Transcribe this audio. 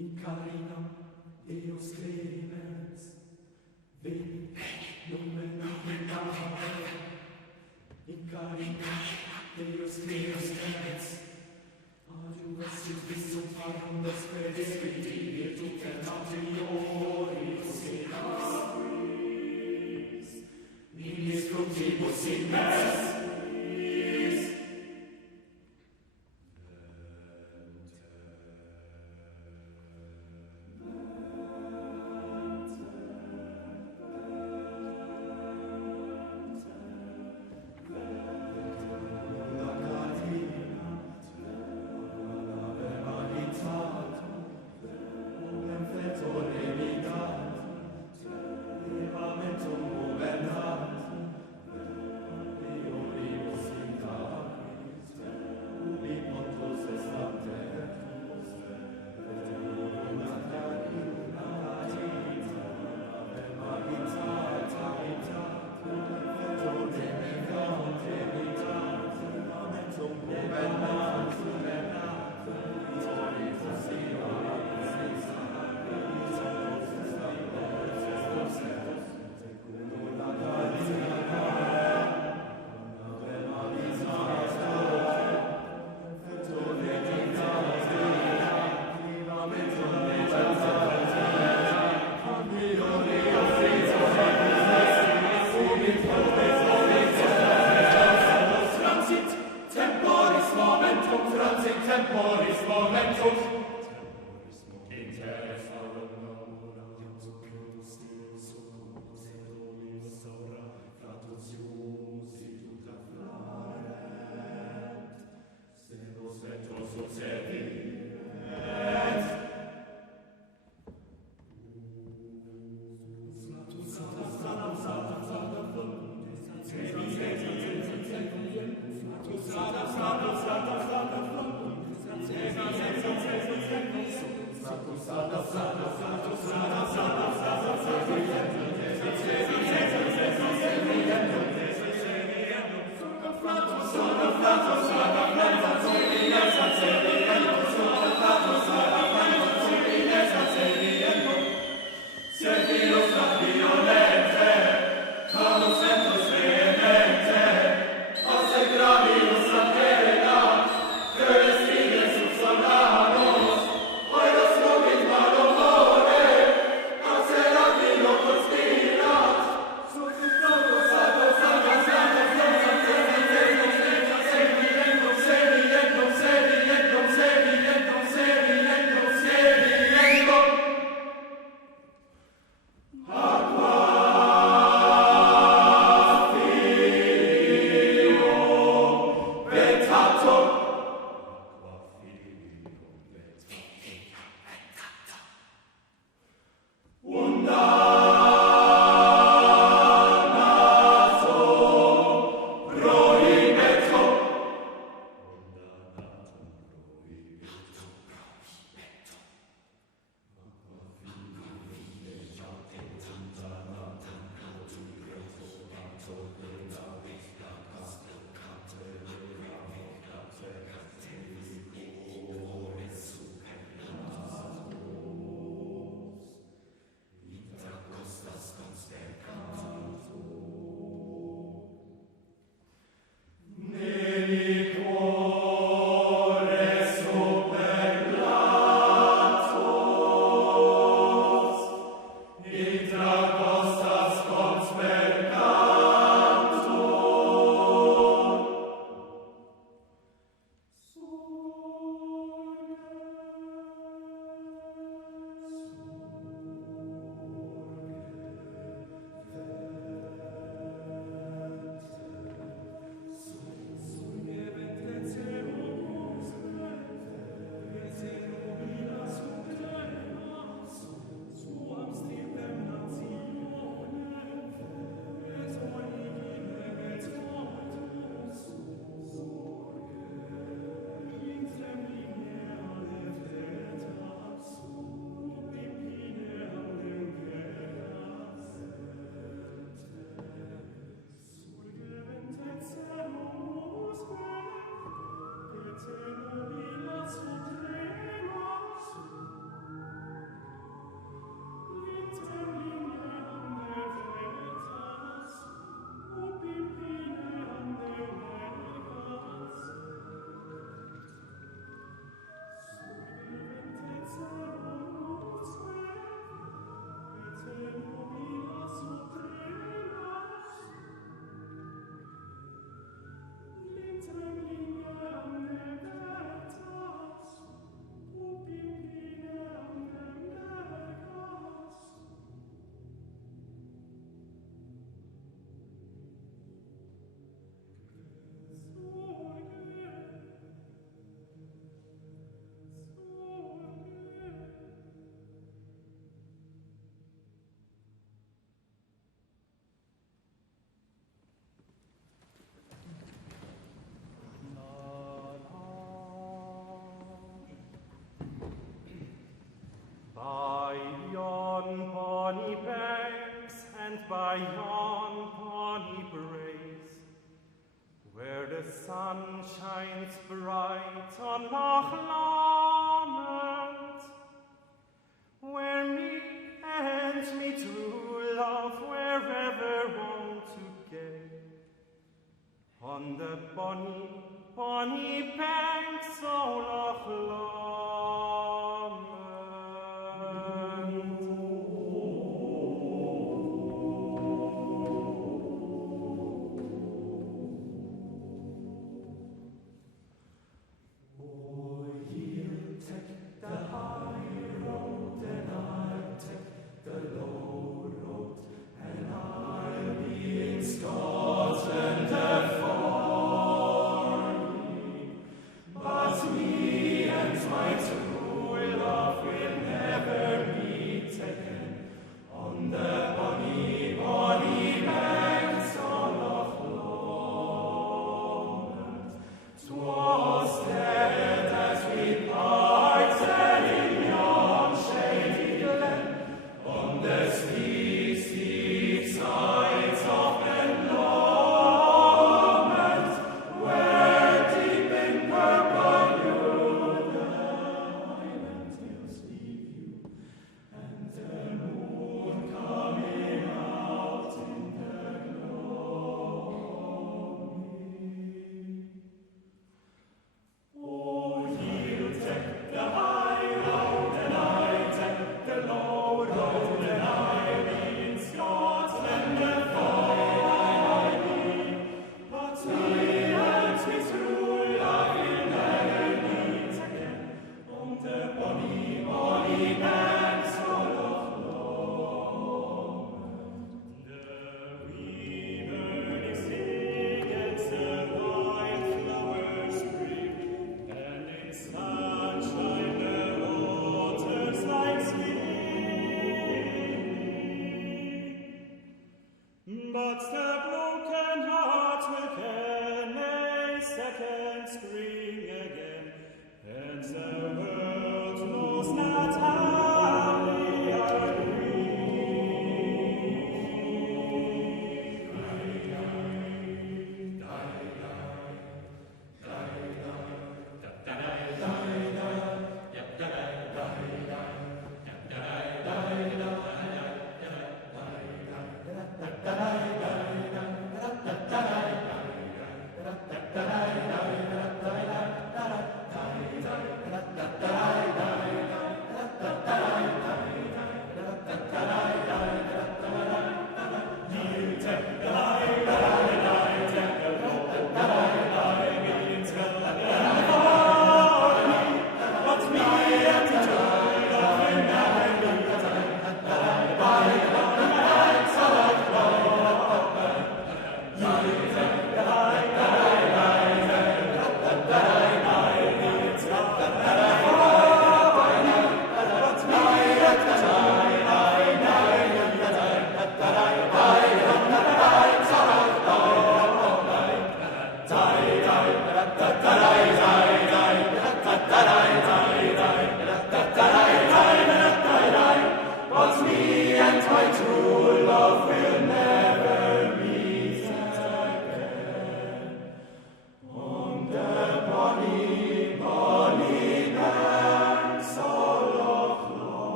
In carina Deus clemens, veni nomen Domini, in carina Deus clemens, adjuvat sit visum paribus pedis Filii virtutem materioris et astris, nimis fructibus in mes. on the bonny banks o' Loch Lomond. Oh, ye'll take the high road, and I'll take the low road, and I'll be in Scotland but me and my true love will never meet again on the bonny, bonny banks of Loch Lomond. 'Twas there that we parted in yon shady glen, on the steep, steep sides of Ben Lomond, where deep in purple hue the highland hills leave you, and the moon coming out in the gloaming. Oh, ye'll take the high road, and I take the low road, and I'll be in Scotland but me and his true love will never meet again on the bonny, bonny banks of Loch Lomond. The weaver is singeth the wildflower spring, and in sunshine the waters like swimming. But the broken heart will ken a second spring.